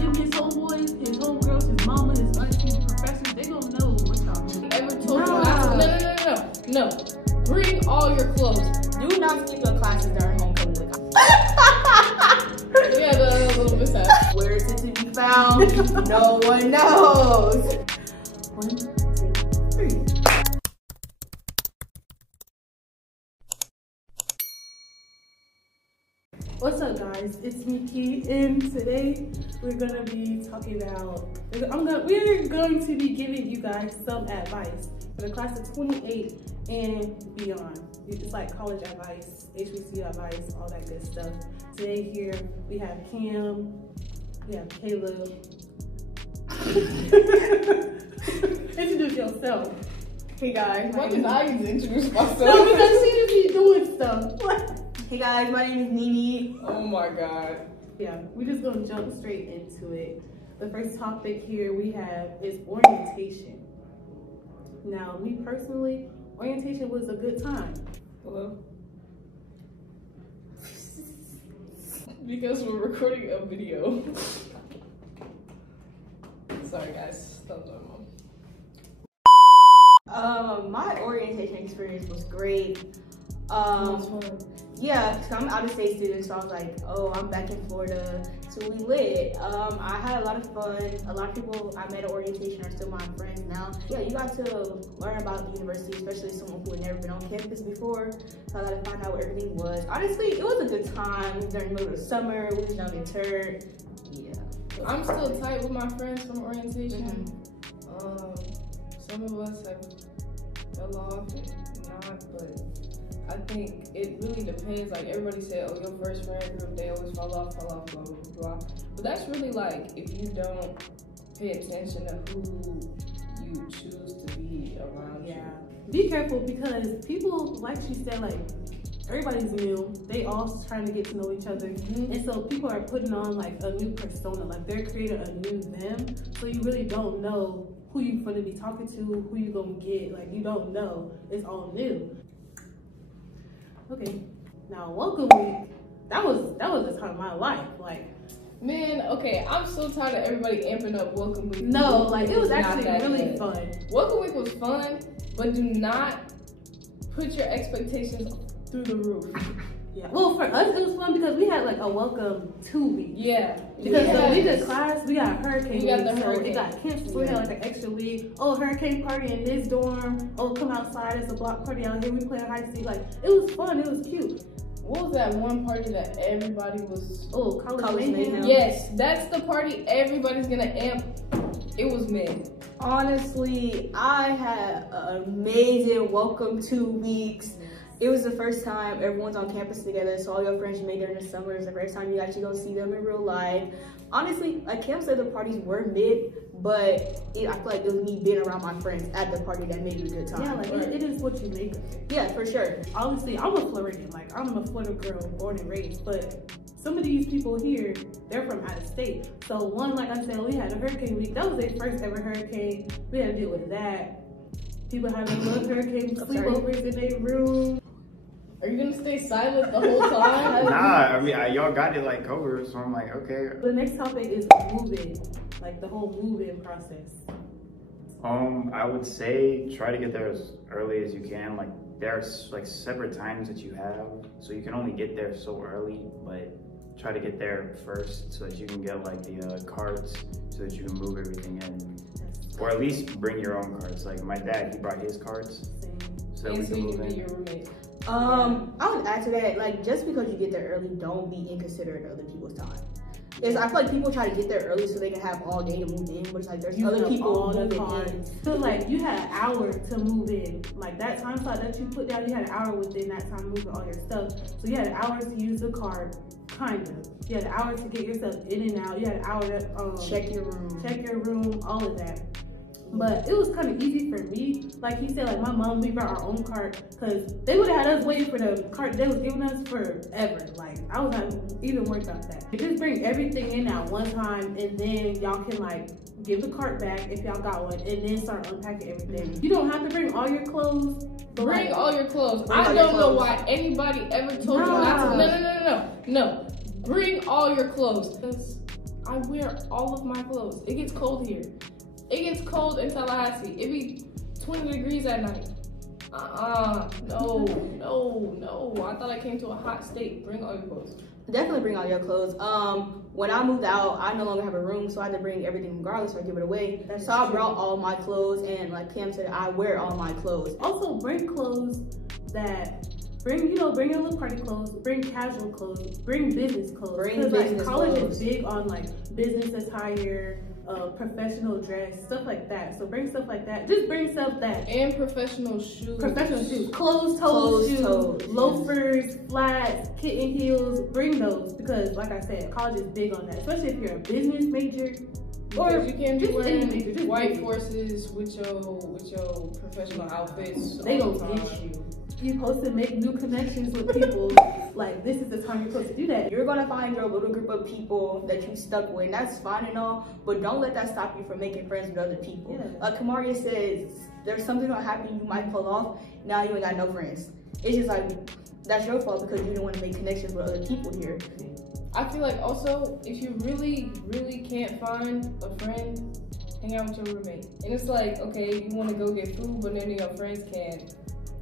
him, his homeboys, his homegirls, his mama, his aunties, professors, they gonna know what y'all do. Ever told you not to? No. Bring all your clothes. Do not skip your classes during homecoming week. Yeah, the little mishap. Where is it to be found? No one knows. 1, 2, 3. What's up, guys? It's Miki, and today we're gonna be talking about. We're going to be giving you guys some advice for the class of 28 and beyond. It's like college advice, HBCU advice, all that good stuff. Today here we have Cam, we have Caleb. Introduce yourself. Hey guys, Why did I even introduce myself? No, because she just be doing stuff. Hey guys, my name is Nini. Oh my god. Yeah, we're just gonna jump straight into it. The first topic here we have is orientation. Now, me personally, orientation was a good time. Hello? Because we're recording a video. Sorry guys, that was my mom. My orientation experience was great. That's fun. Yeah, so I'm out of state student, so I was like, oh, I'm back in Florida, so we lit. I had a lot of fun. A lot of people I met at orientation are still my friends now. Yeah, you got to learn about the university, especially someone who had never been on campus before. So I got to find out what everything was. Honestly, it was a good time. We was during the middle of the summer. We was young and turd. Yeah. I'm still tight with my friends from orientation. Some of us have fell off and not, but I think it really depends. Like everybody said, oh, your first friend group, they always fall off, blah, blah, blah. But that's really like if you don't pay attention to who you choose to be around you. Be careful because people, like she said, like everybody's new. They all trying to get to know each other. And so people are putting on like a new persona, like they're creating a new them. So you really don't know who you're going to be talking to, who you're going to get. Like you don't know. It's all new. Okay, now welcome week, that was the time of my life. Like, man, okay, I'm so tired of everybody amping up welcome week. No, like it was actually really fun. Welcome week was fun, but do not put your expectations through the roof. Yeah, well for us it was fun because we had like a welcome 2 week. Yeah. Because the week of class, we got hurricane week, so it got canceled. So we had like an extra week. Oh, hurricane party in this dorm. Oh, come outside, it's a block party out here. We play hide and seek. Like, it was fun, it was cute. What was that one party that everybody was... Oh, college mayhem. Yes, that's the party everybody's gonna amp. It was me. Honestly, I had an amazing welcome 2 weeks. It was the first time everyone's on campus together, so all your friends you made during the summer is the first time you actually go see them in real life. Honestly, like Cam said, the parties were mid, but I feel like it was me being around my friends at the party that made it a good time. Yeah, like it is what you make of it. Yeah, for sure. Obviously, I'm a Floridian. Like, I'm a Florida girl, born and raised, but some of these people here, they're from out of state. So one, like I said, we had a hurricane week. That was their first ever hurricane. We had to deal with that. People having little hurricane sleepovers in their room. Are you gonna stay silent the whole time? Nah, I mean, y'all got it like covered, so I'm like, okay. The next topic is moving, like the whole move-in process. I would say try to get there as early as you can. Like there's like separate times that you have, so you can only get there so early, but try to get there first so that you can get like the carts so that you can move everything in. Or at least bring your own carts. Like my dad, he brought his carts so that we can move in. Your roommate. I would add to that, like, just because you get there early, don't be inconsiderate of other people's time. I feel like people try to get there early so they can have all day to move in, but it's like there's other people moving in. So like you had an hour to move in. Like that time slot that you put down, you had an hour within that time moving all your stuff. So you had an hour to use the cart, kind of. You had an hour to get yourself in and out. You had an hour to check your room, all of that. But it was kind of easy for me. Like he said, like my mom, we brought our own cart because they would have had us waiting for the cart they was giving us forever. Like I was not even worried about that. Just bring everything in at one time and then y'all can like give the cart back if y'all got one and then start unpacking everything. You don't have to bring all your clothes. Bring all your clothes. I don't know why anybody ever told you not to. No. Bring all your clothes. I wear all of my clothes. It gets cold here. It gets cold in Tallahassee. It be 20 degrees at night. No. I thought I came to a hot state. Bring all your clothes. Definitely bring all your clothes. When I moved out, I no longer have a room, so I had to bring everything regardless, so I give it away. So I brought all my clothes, and like Cam said, I wear all my clothes. Also, bring clothes that bring your little party clothes, bring casual clothes, bring business clothes. Bring business college clothes. is big on like business attire, professional dress, stuff like that. So bring stuff like that. Just bring stuff that And professional shoes. Closed-toed shoes, loafers, flats, kitten heels. Bring those because, like I said, college is big on that. Especially if you're a business major. Or you can't be just wearing any major, just white any. forces with your professional outfits. They all gonna the get time. you. You're supposed to make new connections with people. Like, this is the time you're supposed to do that. You're gonna find your little group of people that you stuck with, and that's fine and all, but don't let that stop you from making friends with other people. Yeah. Like Kamaria says, there's something gonna happen, you might pull off, now you ain't got no friends. It's just like, that's your fault because you didn't want to make connections with other people here. I feel like also, if you really, really can't find a friend, hang out with your roommate. And it's like, okay, you want to go get food, but none of your friends can.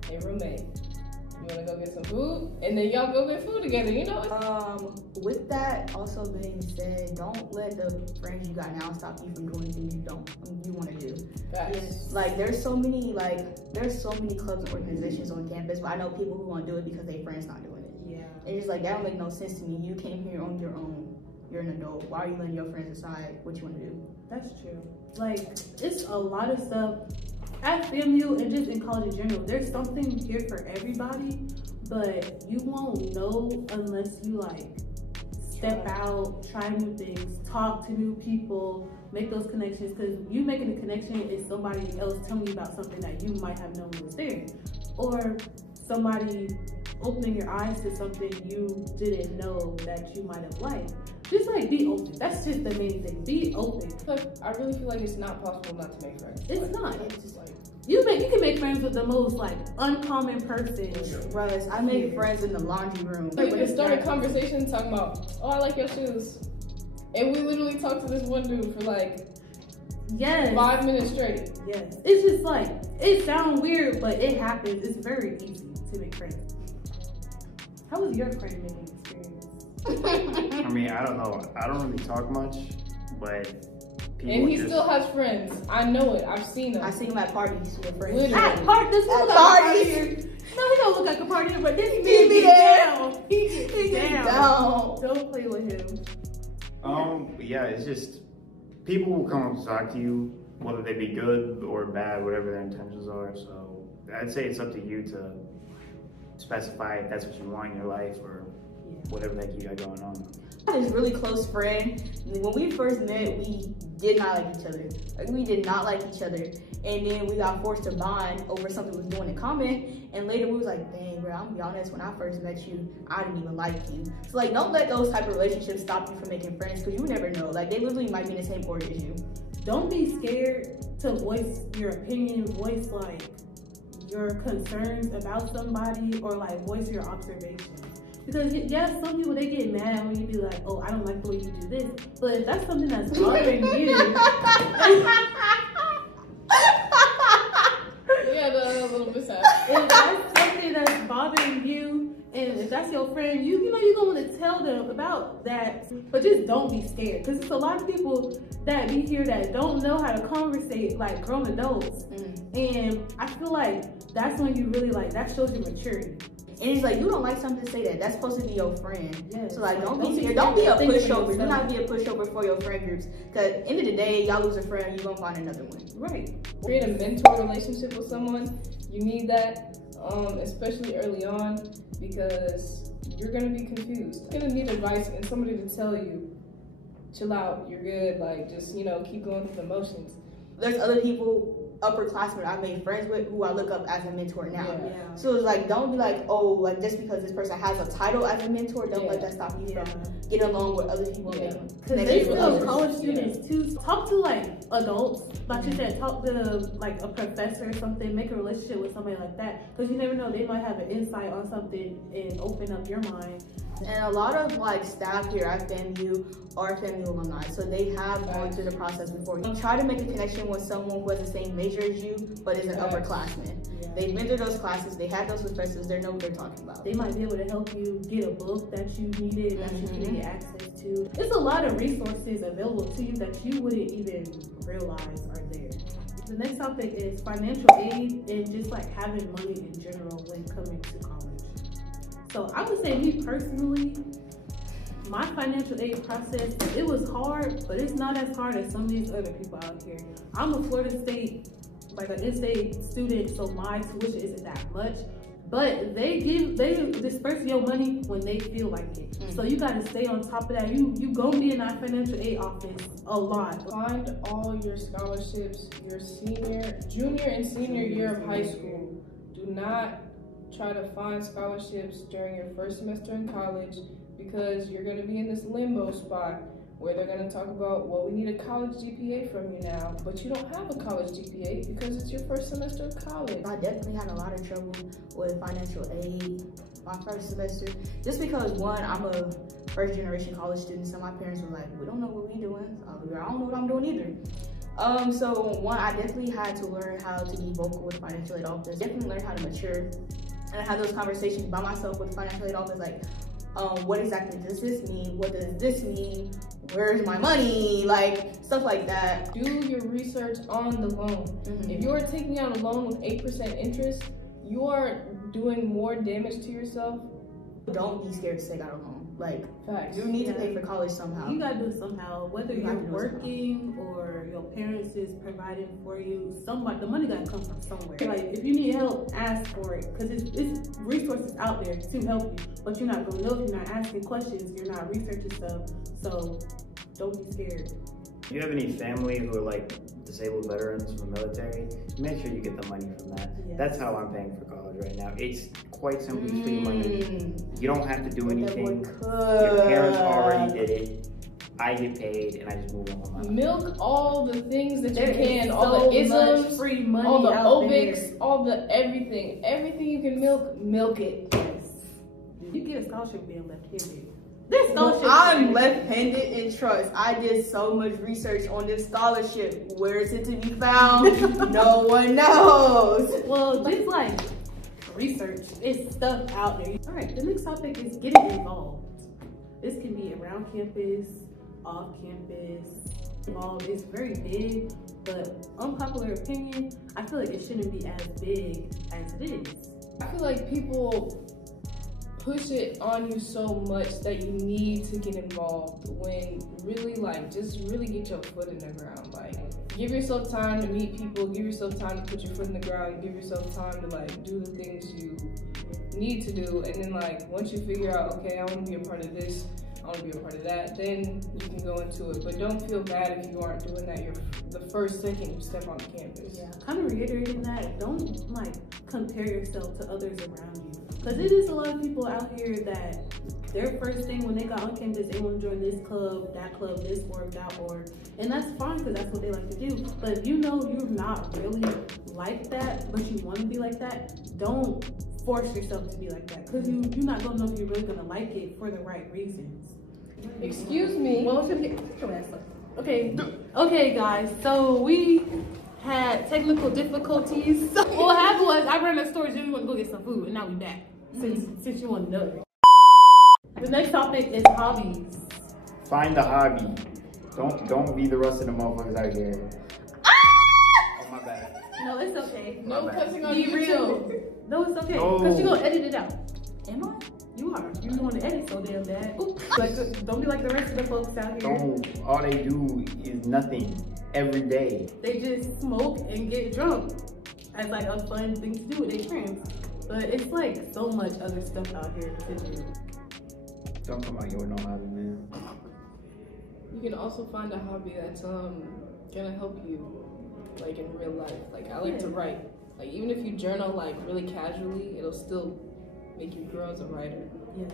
Hey, roommate, you want to go get some food? And then y'all go get food together, you know? With that also being said, don't let the friends you got now stop you from doing things you want to do. Facts. Like there's so many clubs and organizations on campus, but I know people who want to do it because their friends not doing it. Yeah. It's just like, that don't make no sense to me. You came here on your own. You're an adult. Why are you letting your friends decide what you want to do? That's true. Like, it's a lot of stuff at FAMU and just in college in general. There's something here for everybody, but you won't know unless you like step out, try new things, talk to new people, make those connections. Because you making a connection is somebody else telling you about something that you might have known was there, or somebody opening your eyes to something you didn't know that you might have liked. Just like be open. That's just the main thing. Be open. But I really feel like it's not possible not to make friends. It's like, not. It's just like, You can make friends with the most like uncommon person. Russ, I made friends in the laundry room. you can start a conversation talking about, oh, I like your shoes. And we literally talked to this one dude for like Yes. 5 minutes straight. Yes. It's just like, it sounds weird, but it happens. It's very easy to make friends. How was your friend making experience? I mean, I don't know. I don't really talk much, but people And he just, still has friends. I know it. I've seen him. I seen him at parties with friends. Literally. At this At look parties. No, he don't look like a partier, but this He man be get there. down. He gets down. down. Don't play with him. yeah, it's just people will come up to talk to you, whether they be good or bad, whatever their intentions are. So I'd say it's up to you to specify if that's what you want in your life or whatever the heck you got going on. His really close friend. When we first met, we did not like each other. Like, we did not like each other. And then we got forced to bond over something we was doing in common. And later we was like, dang, bro, I'm gonna be honest, when I first met you, I didn't even like you. So like, don't let those type of relationships stop you from making friends, because you never know. Like, they literally might be in the same boat as you. Don't be scared to voice your opinion, voice like your concerns about somebody, or like voice your observations. Because yes, some people, they get mad when you be like, oh, I don't like the way you do this. But if that's something that's bothering you, Yeah, the little mishap. if that's something that's bothering you, and if that's your friend, you know you're going to tell them about that. But just don't be scared, because it's a lot of people that be here that don't know how to conversate like grown adults. And I feel like that's when you really like, that shows your maturity. And it's like, you don't like something, say that. That's supposed to be your friend. Yes. So like, don't be Don't scared. be Don't be a scared to think for pushover. Do yourself. not be a pushover for your friend groups. Because at the end of the day, y'all lose a friend, you're going to find another one. Right. Create a mentor relationship with someone. You need that, especially early on, because you're gonna be confused. You're gonna need advice and somebody to tell you, chill out, you're good, like just, you know, keep going through the motions. There's other people, upperclassmen I made friends with, who I look up as a mentor now. Yeah. So it's like, don't be like, oh, like just because this person has a title as a mentor, don't let that stop you Yeah. from getting along with other people and making Because connections they with still others. college students too. Talk to like adults, like you said, talk to like a professor or something, make a relationship with somebody like that. Because you never know, they might have an insight on something and open up your mind And a lot of like staff here at FAMU are FAMU alumni, so they have gone through the process before. You try to make a connection with someone who has the same major as you, but is an upperclassman. Yeah. They've been through those classes, they had those professors, they know what they're talking about. They might be able to help you get a book that you needed, that you couldn't get access to. There's a lot of resources available to you that you wouldn't even realize are there. The next topic is financial aid and just like having money in general when coming to college. So I would say, me personally, my financial aid process, it was hard, but it's not as hard as some of these other people out here. I'm a Florida State, like an in-state student, so my tuition isn't that much. But they disperse your money when they feel like it. So you gotta stay on top of that. You gonna be in that financial aid office a lot. Find all your scholarships your junior and senior year of high school. Do not try to find scholarships during your first semester in college, because you're gonna be in this limbo spot where they're gonna talk about, well, we need a college GPA from you now, but you don't have a college GPA because it's your first semester of college. I definitely had a lot of trouble with financial aid my first semester, just because one, I'm a first generation college student, so my parents were like, we don't know what we're doing. I don't know what I'm doing either. So one, I definitely had to learn how to be vocal with financial aid office, definitely learn how to mature and have those conversations by myself with financial aid office, like, what exactly does this mean? What does this mean? Where's my money? Like, stuff like that. Do your research on the loan. If you're taking out a loan with 8% interest, you are doing more damage to yourself. Don't be scared to take out a loan. Like, facts. You need to pay for college somehow. You gotta do it somehow, whether you're working or your parents is providing for you. The money gotta come from somewhere. Like, if you need help, ask for it, because it's resources out there to help you. But you're not gonna know if you're not asking questions, you're not researching stuff. So don't be scared. If you have any family who are like disabled veterans from the military, make sure you get the money from that. Yes. That's how I'm paying for college right now. It's quite simply free money. You don't have to do anything. Your parents already did it. I get paid and I just move on with my life. Milk all the things that you can, all the isms, free money, all the obics, all the everything. Everything you can milk it. Yes. You get a scholarship being left-handed. I'm left-handed in trust. I did so much research on this scholarship. Where is it to be found? No one knows. Well, just like research, it's stuff out there. All right, the next topic is getting involved. This can be around campus, off campus. Involved is very big, but unpopular opinion, I feel like it shouldn't be as big as it is. I feel like people push it on you so much that you need to get involved, when really, like, just really get your foot in the ground. Like, give yourself time to meet people, give yourself time to put your foot in the ground, give yourself time to like do the things you need to do, and then like once you figure out, okay, I want to be a part of this, I want to be a part of that, then you can go into it. But don't feel bad if you aren't doing that the first second you step on campus. Yeah, kind of reiterating that, don't like compare yourself to others around you. Because it is a lot of people out here that their first thing when they got on campus, they want to join this club, this org, that org. And that's fine, because that's what they like to do. But if you know you're not really like that, but you want to be like that, don't force yourself to be like that. Because you're not going to know if you're really going to like it for the right reasons. Excuse me. Well, okay guys, so we had technical difficulties. What happened was I ran to storage and we went to go get some food, and now we back. Since you want to know. The next topic is hobbies. Find a hobby. Don't be the rest of the motherfuckers out here. Oh, my bad. No, it's okay. No cussing on Be YouTube. real. No, it's okay. No. Because you're going to edit it out. Am I? You are. You're going to edit so damn bad. Like, don't be like the rest of the folks out here. No, all they do is nothing every day. They just smoke and get drunk as like a fun thing to do with their friends. But it's like so much other stuff out here to do. Don't come out here with no hobby, man. You can also find a hobby that's gonna help you, like in real life. Like I like to write. Like even if you journal like really casually, it'll still make you grow as a writer. Yes.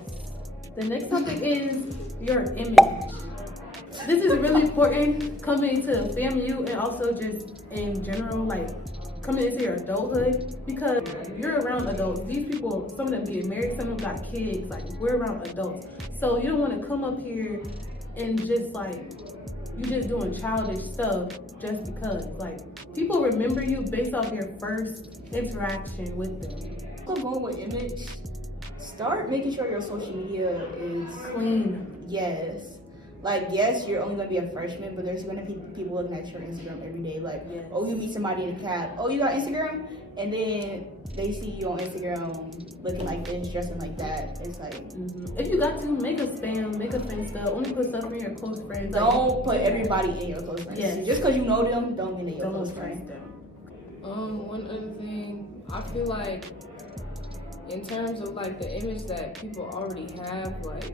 The next topic is your image. This is really important coming to FAMU and also just in general. Like, coming into your adulthood, because you're around adults. These people, some of them get married, some of them got kids. Like, we're around adults. So you don't want to come up here and just like, you just doing childish stuff just because. Like, people remember you based off your first interaction with them. So going with image, start making sure your social media is Clean. Yes. Like, yes, you're only gonna be a freshman, but there's gonna be people looking at your Instagram every day. Like, yes. Oh, you meet somebody in a cab. Oh, you got Instagram? And then they see you on Instagram looking like this, dressing like that. It's like, if you got to, make a spam, make a friend stuff. Only put stuff in your close friends. Don't put everybody in your close friends. Yes. Just because you know them, don't mean they're your close friends. One other thing, I feel like in terms of like the image that people already have, like,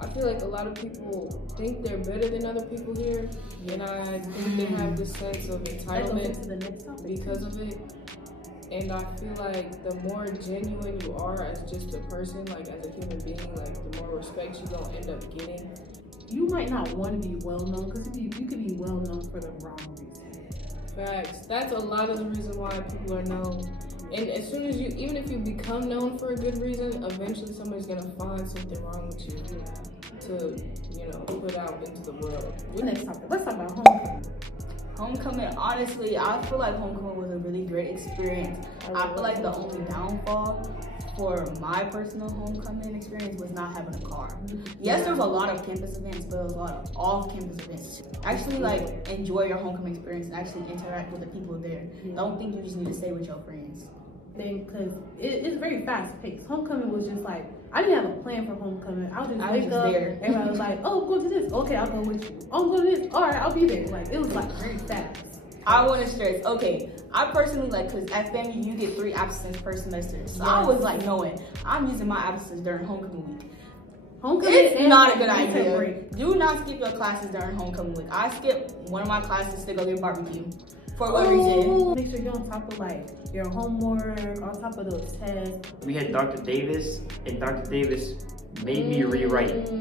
I feel like a lot of people think they're better than other people here, and I think they have this sense of entitlement because of it. And I feel like the more genuine you are as just a person, like as a human being, like the more respect you're gonna end up getting. You might not want to be well known, because you could be well known for the wrong reason. Facts. That's a lot of the reason why people are known. And as soon as you, even if you become known for a good reason, eventually somebody's gonna find something wrong with you to, you know, put out into the world. Let's talk about homecoming. Homecoming, honestly, I feel like homecoming was a really great experience. I feel like the only downfall for my personal homecoming experience was not having a car. Yes, there was a lot of campus events, but there was a lot of off-campus events. Actually, like, enjoy your homecoming experience and actually interact with the people there. Don't think you just need to stay with your friends. Because it's very fast paced. Homecoming was just like, I didn't have a plan for homecoming. I was just wake up. There. Everybody was like, oh, go to this. Okay, I'll go with you. Oh, go to this. All right, I'll be there. Like, it was like very fast. I wouldn't stress. Okay, I personally like, because at FAMU you get 3 absences per semester. So I was like, knowing I'm using my absences during homecoming week. It's not a good idea. Do not skip your classes during homecoming week. I skipped one of my classes to go get barbecue. For what reason? Make sure you're on top of like your homework, on top of those tests. We had Dr. Davis, and Dr. Davis made me rewrite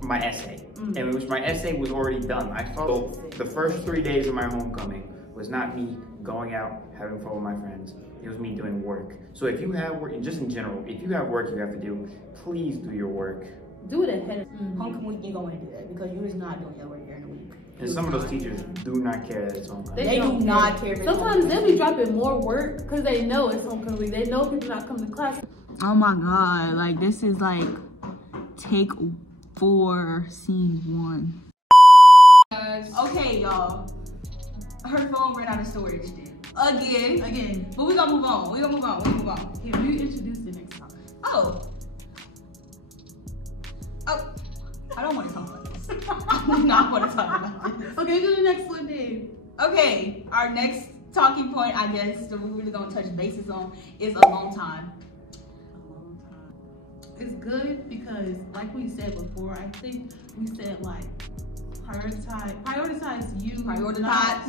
my essay. And which my essay was already done. I followed the first 3 days of my homecoming was not me going out, having fun with my friends. It was me doing work. So if you have work, and just in general, if you have work you have to do, please do your work. Do it ahead of homecoming week, you don't want to do that because you're just not doing your work during the week. And some of those teachers do not care that it's homecoming. They do not care. Sometimes they'll be dropping more work because they know it's homecoming week. They know people not coming to class. Oh my God, like this is like take 4, scene 1. Okay, y'all. Her phone ran out of storage again. But we gonna move on. Here, you introduce the next topic. Oh, I don't want to talk about this. I do not want to talk about this. Okay, do the next one then. Okay, our next talking point, I guess, that we're really gonna touch bases on is alone time. It's good because, like we said before, I think we said like prioritize you. Prioritize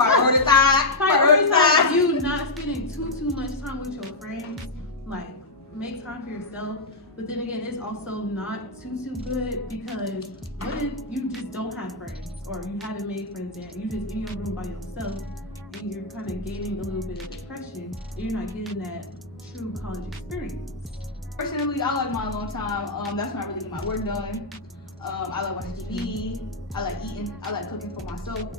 you not spending too much time with your friends. Like, make time for yourself. But then again, it's also not too good because what if you just don't have friends or you haven't made friends yet? You're just in your room by yourself and you're kind of gaining a little bit of depression and you're not getting that true college experience. Personally, I like my alone time. That's when I really get my work done. I like watching TV. I like eating. I like cooking for myself.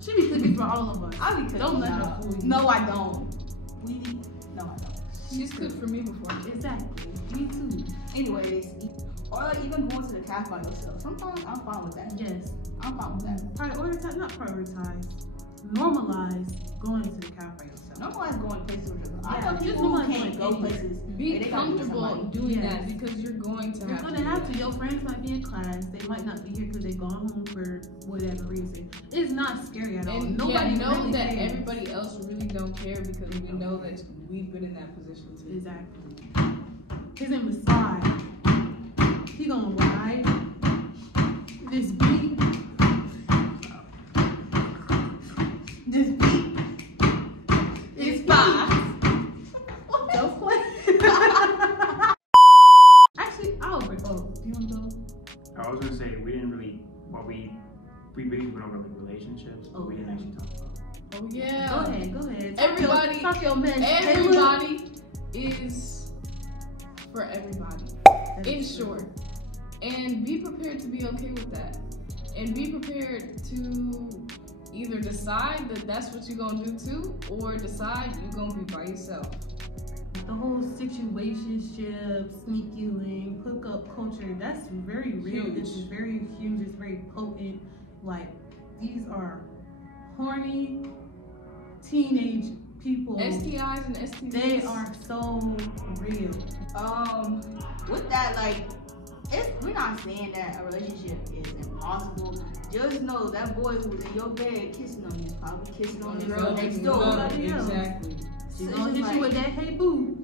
She be cooking for all of us. I be cooking. Don't let her fool you. No, I don't. No, I don't. She's cooked for me before. Exactly. Me too. Anyways, or like even going to the cafe by yourself. Sometimes I'm fine with that. Yes. I'm fine with that. Normalize going to the cafe yourself. Normalize going places with yourself. I Yeah, know just people who normalize can't going go places. Be They gotta be comfortable somebody. doing Yes. that because you're going to You're have gonna to. have to. Your friends might be in class. They might not be here because they've gone home for whatever reason. It's not scary at all. And Nobody know really that cares. everybody else really don't care because we know that we've been in that position too. Exactly. His name is Sly. He gonna ride this beat. This beat is fine. Don't play. Actually, I'll break. Oh, do you want to go? I was gonna say we didn't really, we basically went over like relationships, but we didn't actually talk about Oh yeah. Go ahead. Everybody, Talk your mess. everybody is for everybody. In short. And be prepared to be okay with that. And be prepared to either decide that that's what you're gonna do too, or decide you're gonna be by yourself. The whole situationship, sneaky link, hookup culture, that's very real. Huge. This is very huge, it's very potent. Like, these are horny teenage people. STIs and STDs. They are so real. With that, like, we're not saying that a relationship is impossible. Just know that boy who was in your bed kissing on you is probably kissing on the girl next door. Exactly. She's gonna hit you with that, hey boo.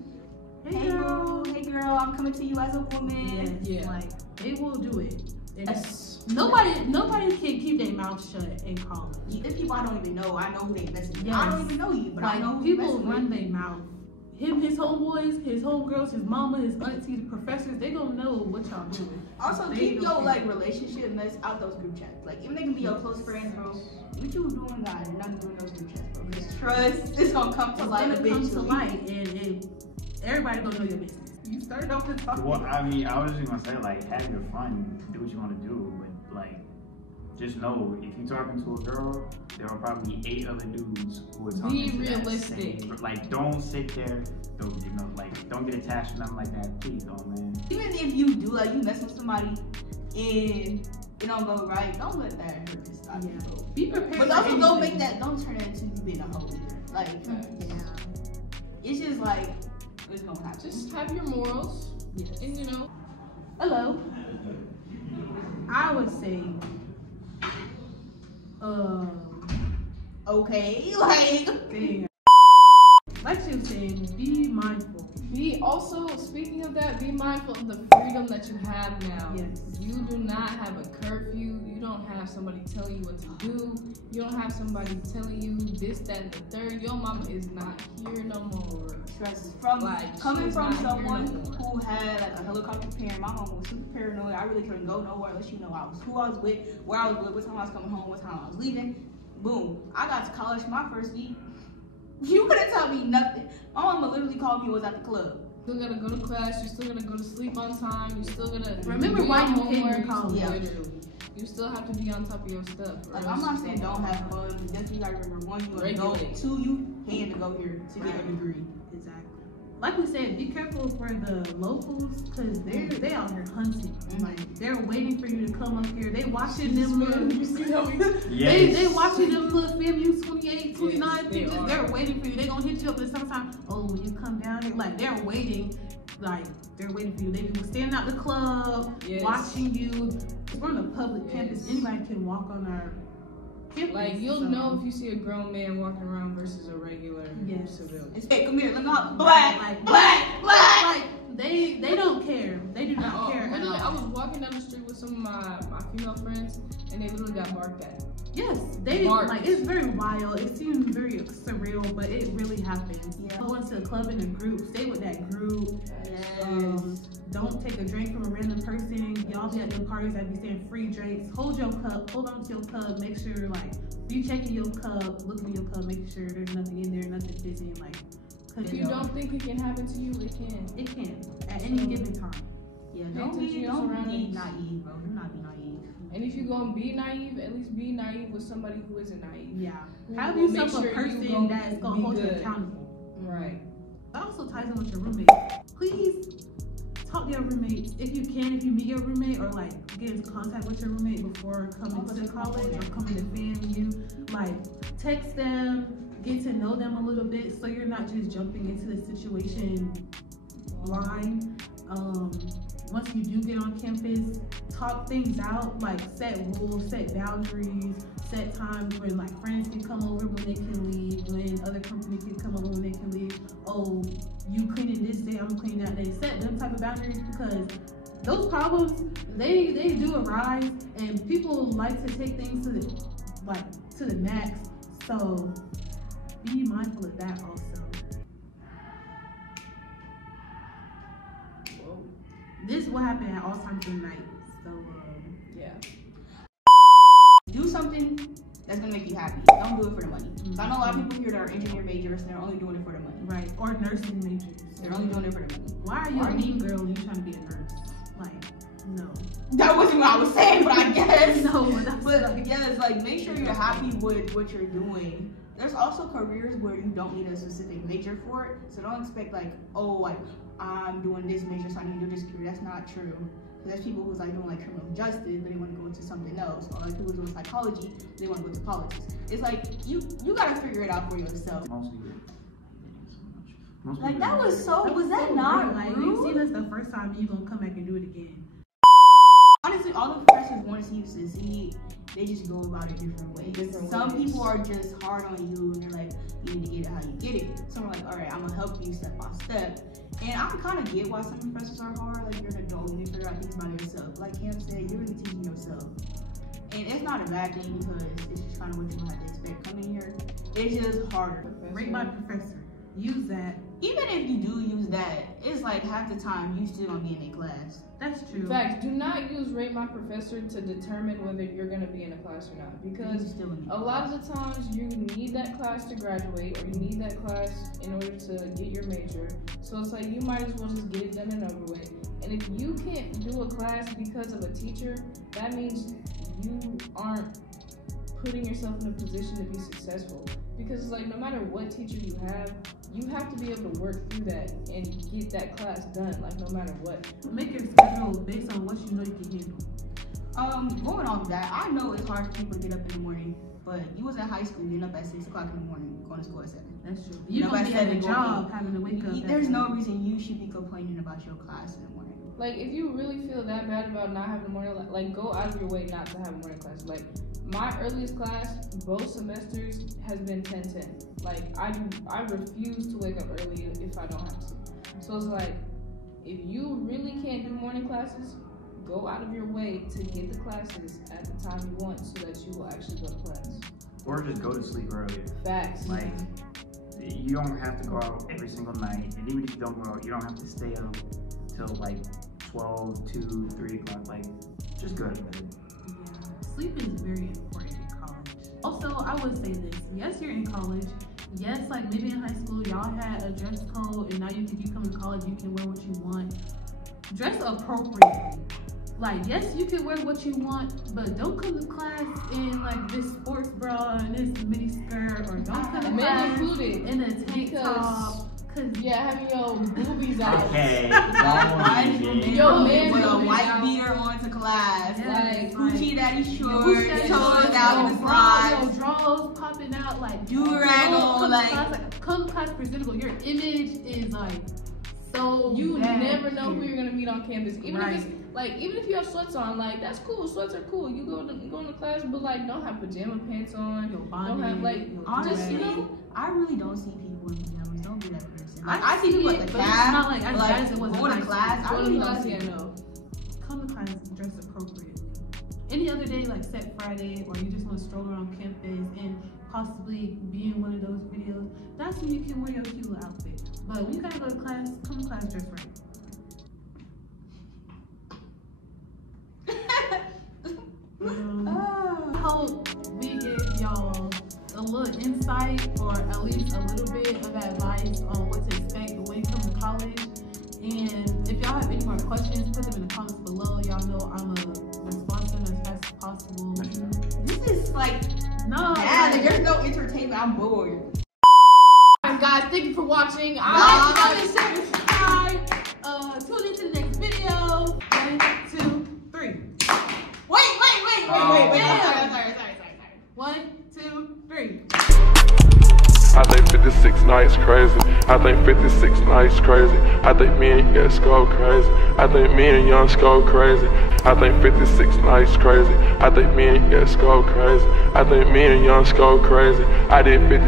Hey girl, I'm coming to you as a woman. Yes, Yeah. like, they will do it. And Yes. nobody can keep their mouth shut and call it. There's people I don't even know. I know who they messing with. Yes. I don't even know you, but I know Like, who you people messing run with. their mouth. Him, his homeboys, his homegirls, his mama, his aunties, professors, they gonna know what y'all doing. Also, They keep don't your care. relationship mess out those group chats. Like, even they can be your close friends, bro. What you doing, guys? You're not doing those group chats, bro. Just trust. It's gonna come to It's light gonna come to eventually. light, and everybody gonna know your business. You started off the talk. Well, I mean, I was just gonna say, like, have your fun, do what you want to do, but like, just know if you're talking to a girl, there are probably 8 other dudes who are talking Be to that realistic. same- like, don't sit there, don't get attached to nothing like that. Please don't, man. Even if you do, like, you mess with somebody and it don't go right, don't let that hurt this stuff. Yeah. Be prepared. But for also don't anything. don't turn it into you being a hoe either. Like, Yeah. it's just like, it's gonna happen. Just have your morals, Yes. and Hello. I would say, okay, like, dang. Like she was saying, be mindful. be also, speaking of that, be mindful of the freedom that you have now. Yes. You do not have a curfew. You don't have somebody telling you what to do. You don't have somebody telling you this, that, and the third. Your mama is not here no more. trust from Like, coming she's from not here someone no more. who had like a helicopter parent. My mom was super paranoid. I really couldn't go nowhere unless you know who I was with, where I was with, what time I was coming home, what time I was leaving. Boom. I got to college my first week. You couldn't tell me nothing. My mama literally called me and was at the club. You still gotta go to class. You still gotta go to sleep on time. You still gotta Remember do why your you came to homework. college. Yeah. Literally. You still have to be on top of your stuff. or Like, else I'm not you saying don't have fun. But definitely you gotta remember, one, you an adult, Regulate. 2, you paying to go here to get a degree. Exactly. Like we said, be careful for the locals, because they out here hunting. Like, they're waiting for you to come up here. They watching them little, You see how we they watching them little FAMU 28, 29 Yes, they pictures. are. They're waiting for you. They gonna hit you up in the summertime. Oh, when you come down here, like, they're waiting. Like, they're waiting for you. They be standing out the club, Yes. watching you. We're on a public campus. Yes. Anybody can walk on our campus. Like, you'll so- know if you see a grown man walking around versus a regular Yes. civilian. It's, hey, come here, let me out. Black, Like, black, black. Like, they don't care. They do not care at Literally, I all. was walking down the street with some of my female friends, and they literally got barked at. Yes, they Marked. like, it's very wild. It seems very surreal, but it really happens. Yeah. Go into a club in a group. Stay with that group. Don't take a drink from a random person. Y'all be at the parties that be saying free drinks. Hold your cup. Hold on to your cup. Make sure, like, be checking your cup, looking at your cup, making sure there's nothing in there, nothing fizzing. Like, 'cause If you don't think it can happen to you, it can. it can at any given time. Yeah, Pay don't attention to be your naive, surroundings. bro. Do not be naive. And if you're gonna be naive, at least be naive with somebody who isn't naive. Yeah. Who Have will make yourself sure a you person gon' that is gonna be hold you good. accountable. Right. That also ties in with your roommate. Please talk to your roommates if you can. If you meet your roommate, or like get in contact with your roommate before coming to college or coming to FAMU, like text them, get to know them a little bit, so you're not just jumping into the situation blind. Once you do get on campus, talk things out, like set rules, set boundaries, set times when like friends can come over when they can leave, when other company can come over when they can leave. Oh, you cleaning this day, I'm cleaning that day. Set them type of boundaries, because those problems, they do arise, and people like to take things to the max. So be mindful of that also. Whoa. This is what happened at all times of the night. So Yeah. Do something that's gonna make you happy. Don't do it for the money. So I know a lot of people here that are engineer majors and they're only doing it for the money. Right, or nursing majors. They're only doing it for the money. Why are you a mean girl and you trying to be a nurse? Like, no. That wasn't what I was saying, but I guess. No, but yes, like make sure you're happy with what you're doing. There's also careers where you don't need a specific major for it. So don't expect like, oh, like I'm doing this major, so I need to do this career. That's not true. There's people who's like doing like criminal justice, but they want to go into something else. Or like people doing psychology, they want to go into politics. It's like you gotta figure it out for yourself. Like that was so. Was that not like rude? you seen us the first time, you gonna come back and do it again. Honestly, all the professors want to see you succeed. They just go about it different ways. Some people are just hard on you and they're like, you need to get it how you get it. Some are like, all right, I'm gonna help you step by step. And I kind of get why some professors are hard. Like you're an adult, you need to figure out things about yourself. Like Cam said, you're really teaching yourself. And it's not a bad thing because it's just kind of what you have to expect coming here. It's just harder. Rate my professor. Use that. Even if you do use that, it's like half the time you still gonna be in a class. That's true. Facts. Do not use rate my professor to determine whether you're going to be in a class or not. Because a lot of the times you need that class to graduate or you need that class in order to get your major. So it's like you might as well just get it done and over with. And if you can't do a class because of a teacher, that means you aren't putting yourself in a position to be successful. Because it's like no matter what teacher you have to be able to work through that and get that class done, like no matter what. Make your schedule based on what you know you can handle. Going off of that, I know it's hard for people to get up in the morning, but you was in high school, getting up at 6 o'clock in the morning, going to school at 7. That's true. You don't be at a job having to wake up. There's no reason you should be complaining about your class in the morning. Like if you really feel that bad about not having a morning, like go out of your way not to have a morning class. Like my earliest class, both semesters, has been 10-10. Like I refuse to wake up early if I don't have to. So it's like, if you really can't do morning classes, go out of your way to get the classes at the time you want so that you will actually go to class. Or just go to sleep earlier. Facts. Like, you don't have to go out every single night. And even if you don't go out, you don't have to stay up till like 12, 2, 3 o'clock. Like, just go to bed. Yeah. Sleep is very important in college. Also, I would say this. Yes, you're in college. Yes, like maybe in high school, y'all had a dress code, and now you come to college, you can wear what you want. Dress appropriately. Like, yes, you can wear what you want, but don't come to class in like this sports bra and this mini skirt, or don't come to class in a tank top. Yeah, having your boobies out. Okay. Your man with a white beard onto class. Like Gucci daddy shorts, toes out in the slides. Drawers popping out like do-rag on, like come to class presentable. Your image is like so you bad. Never know who you're gonna meet on campus. Even if it's like, even if you have sweats on, like that's cool. Sweats are cool. You go to class, but like don't have pajama pants on. Don't have like honestly, I really don't see people in pajamas. Don't be that person. Like, I see people at the class, not like as it wasn't going to class. I really don't see no. Come to class dressed appropriately. Any other day, like Set Friday, or you just want to stroll around campus and possibly be in one of those videos, that's when you can wear your cute little outfit. But when you gotta go to class, come to class dressed right. I hope we give y'all a little insight, or at least a little bit of advice on what to expect when you come to college. And if y'all have any more questions, put them in the comments below. Y'all know I'm a responsive as fast as possible. This is like there's no entertainment. I'm bored. Alright guys, thank you for watching. Subscribe. Tune into the next video. 1, 2, 3. Wait. Sorry. 1, 2, 3. I think 56 nights crazy. I think 56 nights crazy. I think me and Yes go crazy. I think me and Young go crazy. I think 56 nights crazy. I think me and Yes go crazy. I think me and Young go crazy. I did 50.